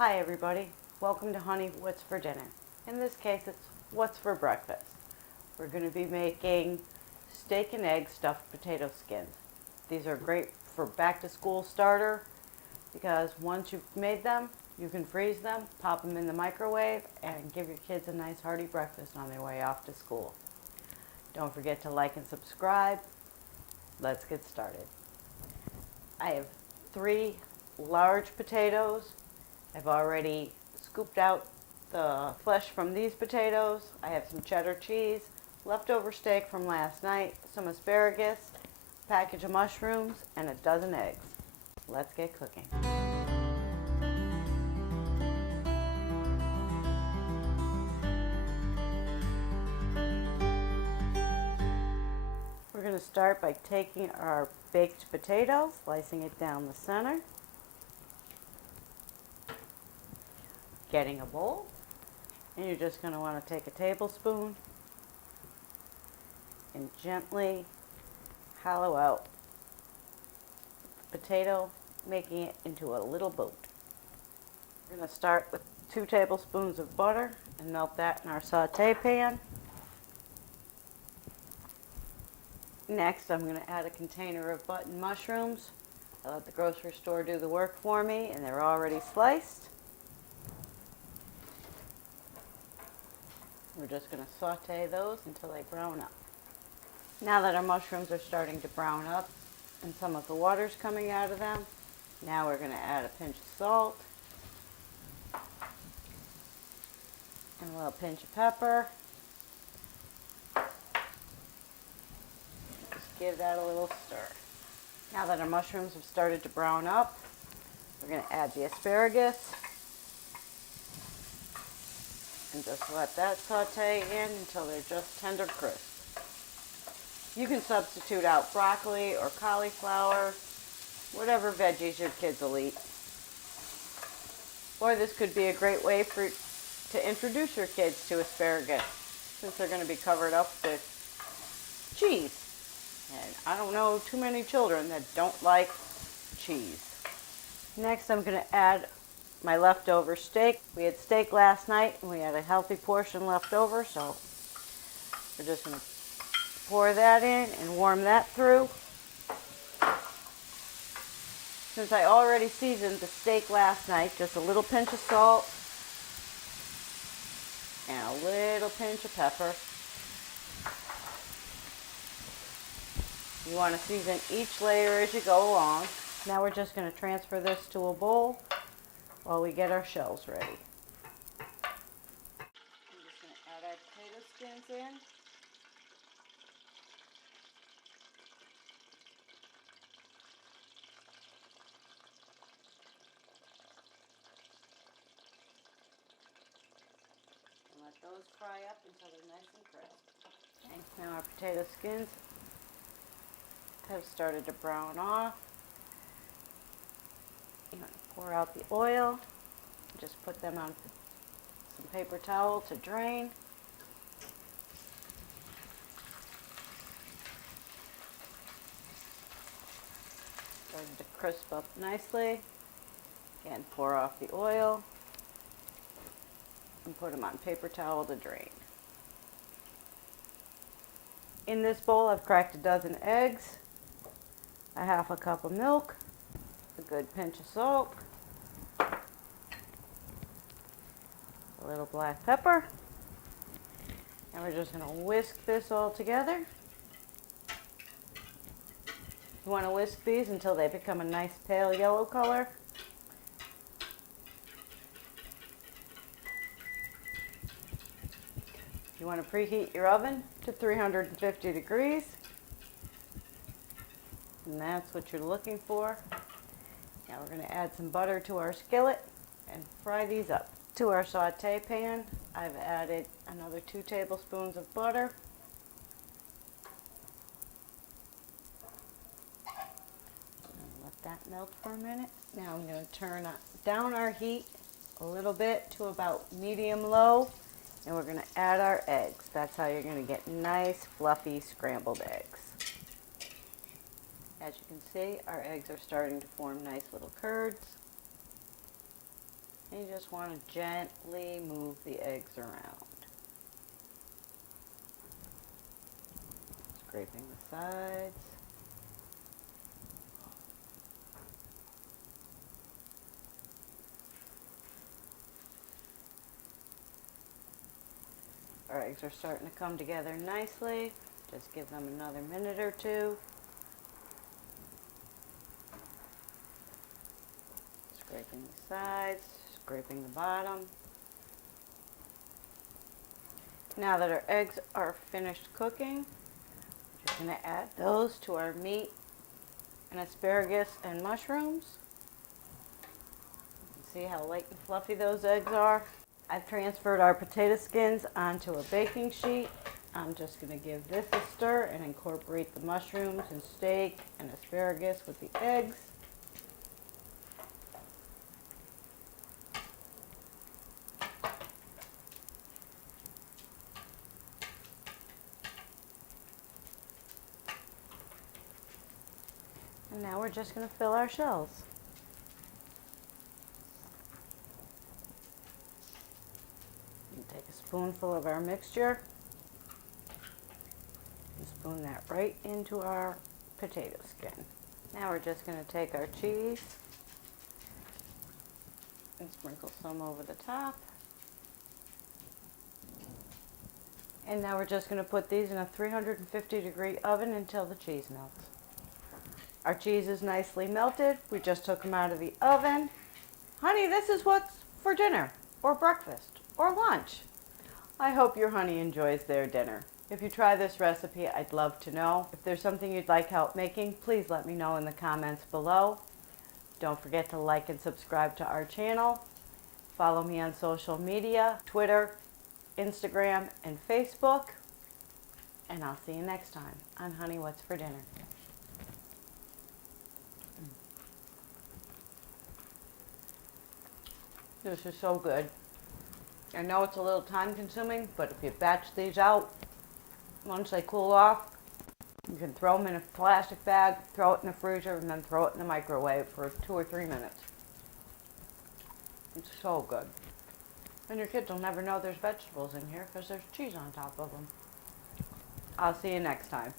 Hi everybody, welcome to Honey What's for Dinner. In this case it's what's for breakfast. We're going to be making steak and egg stuffed potato skins. These are great for back to school starter because once you've made them, you can freeze them, pop them in the microwave, and give your kids a nice hearty breakfast on their way off to school. Don't forget to like and subscribe. Let's get started. I have 3 large potatoes. I've already scooped out the flesh from these potatoes. I have some cheddar cheese, leftover steak from last night, some asparagus, a package of mushrooms, and a dozen eggs. Let's get cooking. We're going to start by taking our baked potato, slicing it down the center, getting a bowl, and you're just going to want to take a tablespoon and gently hollow out the potato, making it into a little boat. We're going to start with 2 tablespoons of butter and melt that in our saute pan. Next, I'm going to add a container of button mushrooms. I let the grocery store do the work for me, and they're already sliced. We're just going to saute those until they brown up. Now that our mushrooms are starting to brown up and some of the water's coming out of them, now we're going to add a pinch of salt and a little pinch of pepper. Just give that a little stir. Now that our mushrooms have started to brown up, we're going to add the asparagus. And just let that saute in until they're just tender crisp. You can substitute out broccoli or cauliflower, whatever veggies your kids will eat. Or this could be a great way to introduce your kids to asparagus, since they're going to be covered up with cheese. And I don't know too many children that don't like cheese. Next, I'm going to add my leftover steak. We had steak last night and we had a healthy portion left over, so we're just going to pour that in and warm that through. Since I already seasoned the steak last night, just a little pinch of salt and a little pinch of pepper. You want to season each layer as you go along. Now we're just going to transfer this to a bowl while we get our shells ready. I'm just going to add our potato skins in. And let those fry up until they're nice and crisp. Okay, now our potato skins have started to brown off. You're going to pour out the oil. Just put them on some paper towel to drain. Starting to crisp up nicely. Again, pour off the oil and put them on paper towel to drain. In this bowl, I've cracked a dozen eggs, a half a cup of milk, a good pinch of salt, a little black pepper, and we're just going to whisk this all together. You want to whisk these until they become a nice pale yellow color. You want to preheat your oven to 350 degrees. And that's what you're looking for. Now we're going to add some butter to our skillet and fry these up. To our saute pan, I've added another 2 tablespoons of butter. Let that melt for a minute. Now I'm going to turn down our heat a little bit to about medium-low, and we're going to add our eggs. That's how you're going to get nice, fluffy, scrambled eggs. As you can see, our eggs are starting to form nice little curds. And you just want to gently move the eggs around. Scraping the sides. Our eggs are starting to come together nicely. Just give them another minute or two. Scraping the sides, scraping the bottom. Now that our eggs are finished cooking, we're just going to add those to our meat and asparagus and mushrooms. See how light and fluffy those eggs are? I've transferred our potato skins onto a baking sheet. I'm just going to give this a stir and incorporate the mushrooms and steak and asparagus with the eggs. And now we're just going to fill our shells. And take a spoonful of our mixture and spoon that right into our potato skin. Now we're just going to take our cheese and sprinkle some over the top. And now we're just going to put these in a 350-degree oven until the cheese melts. Our cheese is nicely melted. We just took them out of the oven. Honey, this is what's for dinner or breakfast or lunch. I hope your honey enjoys their dinner. If you try this recipe, I'd love to know. If there's something you'd like help making, please let me know in the comments below. Don't forget to like and subscribe to our channel. Follow me on social media, Twitter, Instagram, and Facebook. And I'll see you next time on Honey, What's for Dinner? This is so good. I know it's a little time consuming, but if you batch these out, once they cool off, you can throw them in a plastic bag, throw it in the freezer, and then throw it in the microwave for 2 or 3 minutes. It's so good. And your kids will never know there's vegetables in here because there's cheese on top of them. I'll see you next time.